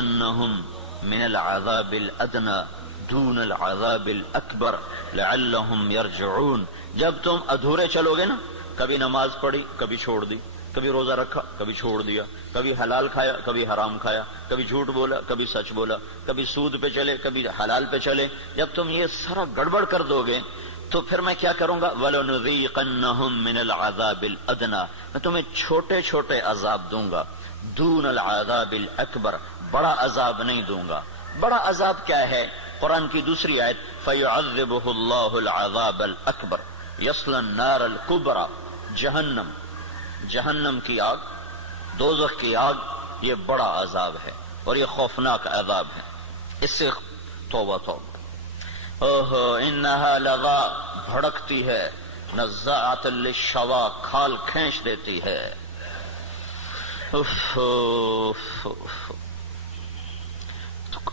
ولنذيقنهم من العذاب الادنى دون العذاب الاکبر لعلهم يرجعون. جب تم ادھورے چلو گے نا، کبھی نماز پڑھی کبھی چھوڑ دی، کبھی روزہ رکھا کبھی چھوڑ دیا، کبھی حلال کھایا کبھی حرام کھایا، کبھی جھوٹ بولا کبھی سچ بولا، کبھی سود پہ چلے کبھی حلال پہ چلے، جب تم یہ سارا گڑبڑ کر دو گے تو پھر میں کیا کروں گا؟ وَلَنُذِيقَنَّهُم مِّنَ الْعَذَابِ الْأَدْنَىٰ، میں تمہیں چھوٹے چھوٹے عذاب دوں گا، دون العذاب الاکبر، بڑا عذاب نہیں دوں گا. بڑا عذاب کیا ہے؟ قرآن کی دوسری آیت فَيُعَذِّبُهُ اللَّهُ الْعَذَابَ الْأَكْبَرَ يَصْلَى النَّارَ الْكُبْرَىٰ. جہنم کی آگ، دوزخ کی آگ، یہ بڑا عذاب ہے اور یہ خوفناک عذاب ہے. اس سے توبہ توبہ. اوہو انہا لظا، بھڑکتی ہے، نزاعۃ للشوا، کھال کھینچ دیتی ہے.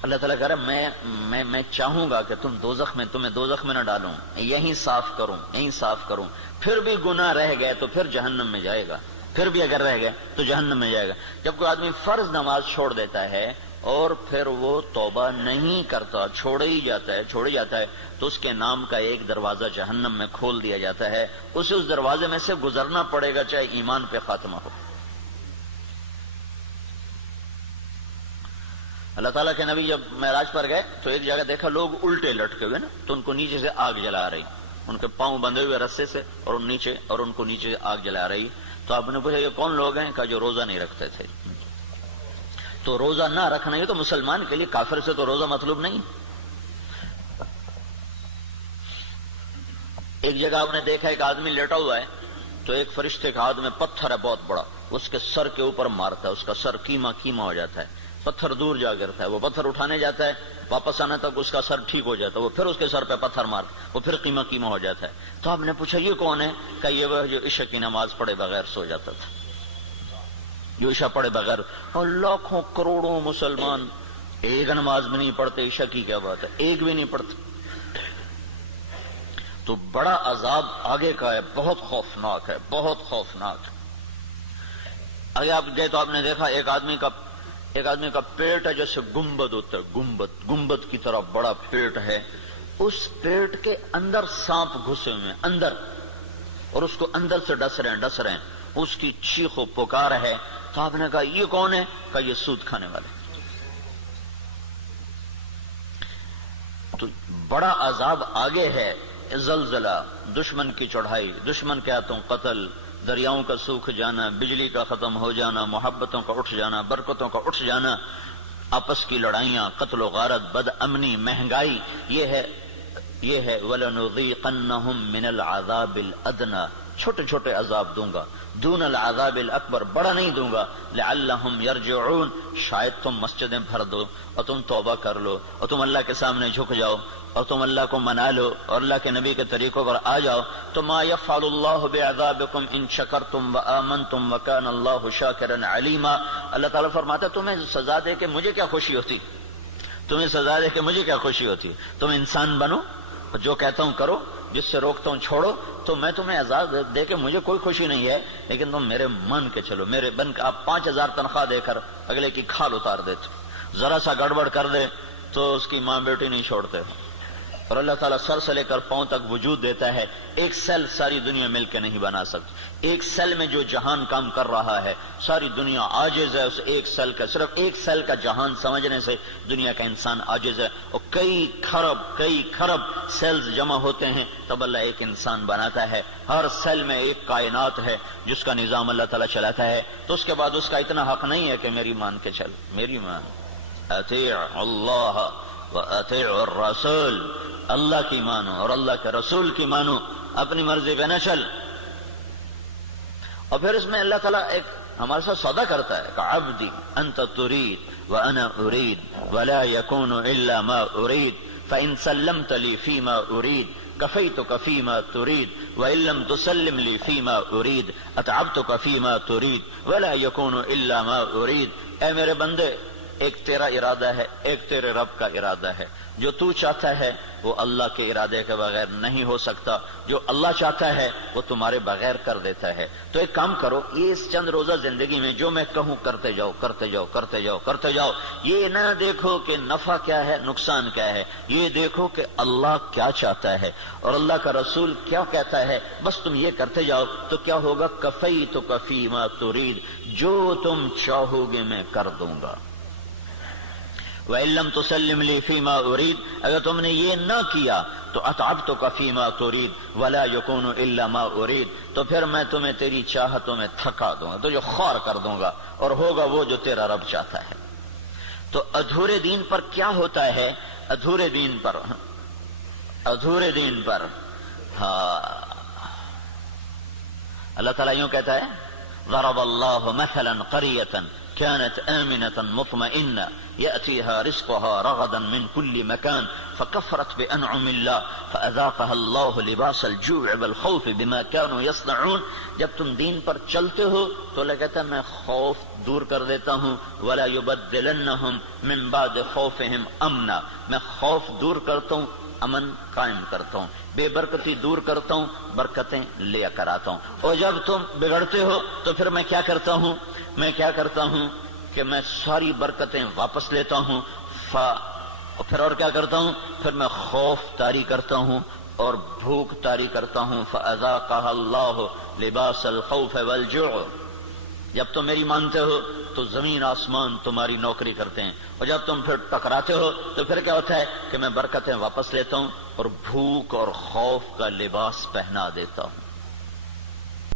اللہ تعالیٰ کہہ رہا ہے میں چاہوں گا کہ تمہیں دوزخ میں نہ ڈالوں، یہیں صاف کروں. پھر بھی گناہ رہ گئے تو پھر جہنم میں جائے گا، پھر بھی اگر رہ گئے تو جہنم میں جائے گا. جب کوئی آدمی فرض نماز چھوڑ دیتا ہے اور پھر وہ توبہ نہیں کرتا، چھوڑ ہی جاتا ہے تو اس کے نام کا ایک دروازہ جہنم میں کھول دیا جاتا ہے. اسے اس دروازے میں سے گزرنا پڑے گا چاہے ایمان پہ خاتمہ ہو. اللہ تعالیٰ کے نبی جب معراج پر گئے تو ایک جگہ دیکھا لوگ الٹے لٹکے ہوئے نا، تو ان کو نیچے سے آگ جلا رہی، ان کے پاؤں بندھے ہوئے رسے سے اور ان کو نیچے آگ جلا رہی. تو آپ نے پوچھا یہ کون لوگ ہیں؟ کہا جو روزہ نہیں رکھتے تھے. تو روزہ نہ رکھنا یہ تو مسلمان کے لیے، کافر سے تو روزہ مطلوب نہیں. ایک جگہ آپ نے دیکھا ایک آدمی لیٹا ہوا ہے تو ایک فرشتے کا ہاتھ میں پتھر ہے بہت بڑا، اس کے سر کے اوپر مارتا ہے، اس کا سر کیما ہو جاتا ہے، پتھر دور جا گرتا ہے. وہ پتھر اٹھانے جاتا ہے، واپس آنے تک اس کا سر ٹھیک ہو جاتا ہے، وہ پھر اس کے سر پہ پتھر مارتا ہے، وہ پھر قیمہ ہو جاتا ہے. تو آپ نے پوچھا یہ کون ہے؟ کہ یہ وہ جو عشاء کی نماز پڑھے بغیر سو جاتا تھا، جو عشاء پڑھے بغیر. اور لاکھوں کروڑوں مسلمان ایک نماز بھی نہیں پڑھتے، عشاء کی کیا بات ہے، ایک بھی نہیں پڑھتے. تو بڑا عذاب آگے کا ہے، بہت خوفناک ہے، بہت خوفناک. آگے آپ گئے تو آپ نے دیکھا ایک آدمی کا پیٹ ہے جیسے گنبد ہوتا ہے، گنبد کی طرح بڑا پیٹ ہے. اس پیٹ کے اندر سانپ گھسے ہوئے ہیں اندر، اور اس کو اندر سے ڈس رہے ہیں. اس کی چیخ و پکار ہے. تو آپ نے کہا یہ کون ہے؟ کہا یہ سود کھانے والے. تو بڑا عذاب آگے ہے، زلزلہ، دشمن کی چڑھائی، دشمن کے ہاتھوں قتل، دریاؤں کا سوکھ جانا، بجلی کا ختم ہو جانا، محبتوں کا اٹھ جانا، برکتوں کا اٹھ جانا، آپس کی لڑائیاں، قتل و غارت، بد امنی، مہنگائی. یہ ہے وَلَنُذِيقَنَّهُم مِّنَ الْعَذَابِ الْأَدْنَىٰ، چھوٹے چھوٹے عذاب دوں گا، دون العذاب الاکبر، بڑا نہیں دوں گا. لعلہم یرجعون، شاید تم مسجدیں بھر دو اور تم توبہ کر لو اور تم اللہ کے سامنے جھک جاؤ اور تم اللہ کو منا لو اور اللہ کے نبی کے طریقوں پر آ جاؤ. تو ما یفعل اللہ بعذابکم ان شکرتم وآمنتم وکان اللہ شاکرا علیما. اللہ تعالیٰ فرماتا ہے تمہیں سزا دے کے مجھے کیا خوشی ہوتی، تم انسان بنو، جو کہتا ہوں کرو، جس سے روکتا ہوں چھوڑو. تو میں تمہیں عذاب دے کے مجھے کوئی خوشی نہیں ہے، لیکن تم میرے مان کے چلو، میرے بن کے. آپ 5000 تنخواہ دے کر اگلے کی کھال اتار دیتے، ذرا سا گڑبڑ کر دے تو اس کی ماں بیٹی نہیں چھوڑتے. اور اللہ تعالیٰ سر سے لے کر پاؤں تک وجود دیتا ہے. ایک سیل ساری دنیا مل کے نہیں بنا سکتی. ایک سیل میں جو جہان کام کر رہا ہے ساری دنیا عاجز ہے اس ایک سیل کا. صرف ایک سیل کا جہان سمجھنے سے دنیا کا انسان عاجز ہے. اور کئی خرب سیلز جمع ہوتے ہیں تب اللہ ایک انسان بناتا ہے. ہر سیل میں ایک کائنات ہے جس کا نظام اللہ تعالیٰ چلاتا ہے. تو اس کے بعد اس کا اتنا حق نہیں ہے کہ میری مان کے چل، میری مان. اطیع اللہ واطیع الرسول، اللہ کی مانو اور اللہ کے رسول کی مانو، اپنی مرضی پہ نہ چل. اور پھر اس میں اللہ تعالیٰ ایک ہمارے ساتھ سودا کرتا ہے کہ عبدی انت ترید وانا ارید ولا يكون الا ما ارید فان سلمت لي فيما ارید کفیتک فيما ترید وان لم تسلم لي فيما ارید اتعبتک فيما ترید ولا يكون الا ما ارید. اے میرے بندے ایک تیرا ارادہ ہے، ایک تیرے رب کا ارادہ ہے۔ جو تو چاہتا ہے وہ اللہ کے ارادے کے بغیر نہیں ہو سکتا، جو اللہ چاہتا ہے وہ تمہارے بغیر کر دیتا ہے۔ تو ایک کام کرو، یہ اس چند روزہ زندگی میں جو میں کہوں کرتے جاؤ کرتے جاؤ کرتے جاؤ کرتے جاؤ۔ یہ نہ دیکھو کہ نفع کیا ہے نقصان کیا ہے، یہ دیکھو کہ اللہ کیا چاہتا ہے اور اللہ کا رسول کیا کہتا ہے، بس تم یہ کرتے جاؤ تو کیا ہوگا؟ کفیتک فیما ترید، جو تم چاہو گے میں کر دوں گا۔ وَإِن لَّمْ تُسَلِّمْ لِي فِيمَا أُرِيدُ، اگر تم نے یہ نہ کیا تو أَتْعَبْتُكَ فِيمَا تُرِيدُ وَلَا يَكُونُ إِلَّا مَا أُرِيدُ، تو پھر میں تمہیں تیری چاہتوں میں تھکا دوں گا، تو جو خوار کر دوں گا اور ہوگا وہ جو تیرا رب چاہتا ہے۔ تو ادھورے دین پر کیا ہوتا ہے؟ ادھورے دین پر ہاں اللہ تعالیٰ یوں کہتا ہے، ضرب اللہ مثلا قریة كانت آمنة مطمئنة يأتيها رزقها رغدا من كل مكان فكفرت بأنعم الله فأذاقها الله لباس الجوع والخوف بما كانوا يصنعون۔ جب تم دین پر چلتے ہو تو اللہ کہتا ہے میں خوف دور کر دیتا ہوں، ولا يبدلنهم من بعد خوفهم امنا، میں خوف دور کرتا ہوں، امن قائم کرتا ہوں، بے برکتی دور کرتا ہوں، برکتیں لے کر آتا ہوں۔ اور جب تم بگڑتے ہو تو پھر میں کیا کرتا ہوں کہ میں ساری برکتیں واپس لیتا ہوں، اور پھر اور کیا کرتا ہوں؟ پھر میں خوف طاری کرتا ہوں اور بھوک طاری کرتا ہوں۔ فَأَذَاقَهَا اللَّهُ لِبَاسَ الْخَوْفِ وَالْجُوعِ، جب تم میری مانتے ہو تو زمین آسمان تمہاری نوکری کرتے ہیں، اور جب تم پھر ٹکراتے ہو تو پھر کیا ہوتا ہے کہ میں برکتیں واپس لیتا ہوں اور بھوک اور خوف کا لباس پہنا دیتا ہوں۔